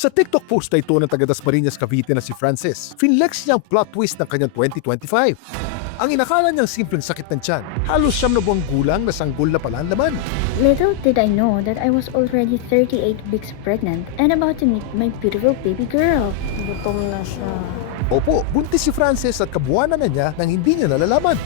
Sa TikTok post na ito ng taga Dasmariñas, Cavite na si Frances, finlex niya ang plot twist ng kanyang 2025. Ang inakala niyang simpleng sakit ng tiyan, halos 9 na buwang gulang na sanggol na pala ang laman. Little did I know that I was already 38 weeks pregnant and about to meet my beautiful baby girl. Gutom na siya. Opo, buntis si Frances at kabuwanan na niya nang hindi niya nalalaman.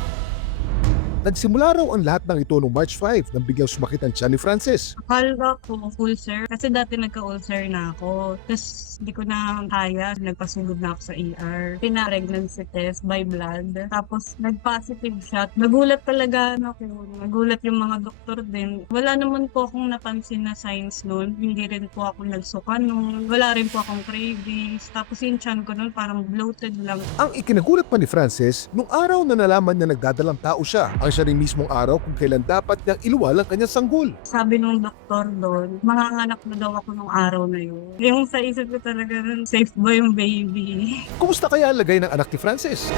Nagsimula raw ang lahat ng ito noong March 5 nang biglang sumakit ang tiyan ni Frances. Akala ko ulcer kasi dati nagka-ulcer na ako. Tapos hindi ko na kaya. Nagpasugod na ako sa ER. Pina-pregnancy test by blood. Tapos nag-positive siya. Nagulat talaga ako. Nagulat yung mga doktor din. Wala naman po akong napansin na signs noon. Hindi rin po ako nagsuka noon. Wala rin po akong cravings. Tapos yung tiyan ko noon parang bloated lang. Ang ikinagulat pa ni Frances, nung araw na nalaman niya nagdadalang tao siya, ang siya rin mismong araw kung kailan dapat niyang iluwal ang kanyang sanggol. Sabi nung doktor doon, manganganak na daw ako nung araw na yun. Yung sa isip ko talaga, safe ba yung baby? Kumusta kaya ang lagay ng anak ni Frances?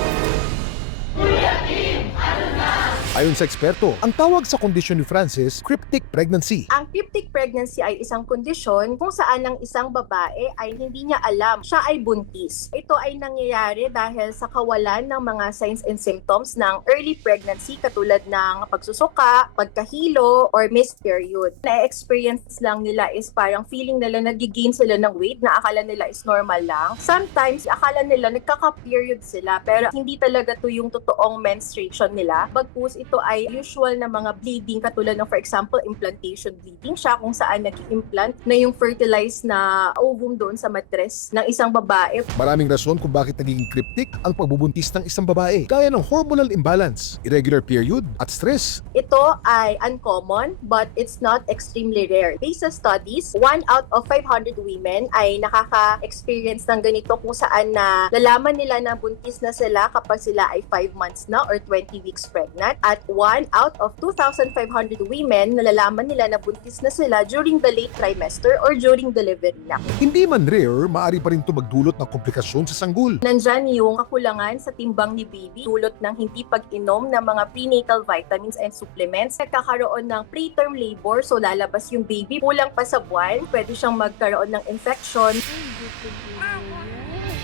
Ayon sa eksperto, ang tawag sa kondisyon ni Frances, cryptic pregnancy. Ang cryptic pregnancy ay isang kondisyon kung saan ang isang babae ay hindi niya alam siya ay buntis. Ito ay nangyayari dahil sa kawalan ng mga signs and symptoms ng early pregnancy katulad ng pagsusuka, pagkahilo, or missed period. Na-experience lang nila is parang feeling nila nag-gain sila ng weight na akala nila is normal lang. Sometimes, akala nila nagkaka-period sila pero hindi talaga to yung totoong menstruation nila. Bagkus ito ay usual na mga bleeding katulad ng for example implantation bleeding siya kung saan nag-implant na yung fertilized na ovum doon sa matres ng isang babae. Maraming rason kung bakit nagiging cryptic ang pagbubuntis ng isang babae, gaya ng hormonal imbalance, irregular period, at stress. Ito ay uncommon but it's not extremely rare. Based sa studies, 1 out of 500 women ay nakaka-experience ng ganito kung saan na nalaman nila na buntis na sila kapag sila ay 5 months na or 20 weeks pregnant. At 1 out of 2,500 women nalalaman nila na buntis na sila during the late trimester or during delivery na. Hindi man rare, maaari pa rin ito magdulot ng komplikasyon sa sanggol. Nandyan yung kakulangan sa timbang ni baby, dulot ng hindi pag-inom ng mga prenatal vitamins and supplements. Nagkakaroon ng preterm labor, so lalabas yung baby, kulang pa sa buwan, pwede siyang magkaroon ng infection.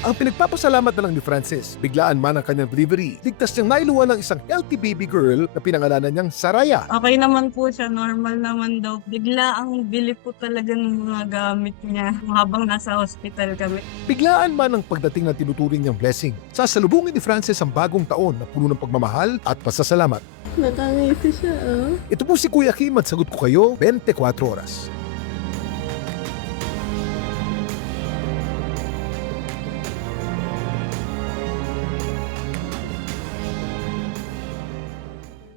Ang pinagpapasalamat na lang ni Frances, biglaan man ang kanyang delivery, ligtas niyang nailuwan ng isang healthy baby girl na pinangalanan niyang Saraya. Okay naman po siya, normal naman daw. Bigla ang bili po talaga ng mga gamit niya habang nasa hospital kami. Biglaan man ang pagdating ng tinuturing niyang blessing. Sasalubungin ni Frances ang bagong taon na puno ng pagmamahal at pasasalamat. Nakangiti siya, Ito po si Kuya Kim at sagot ko kayo 24 oras.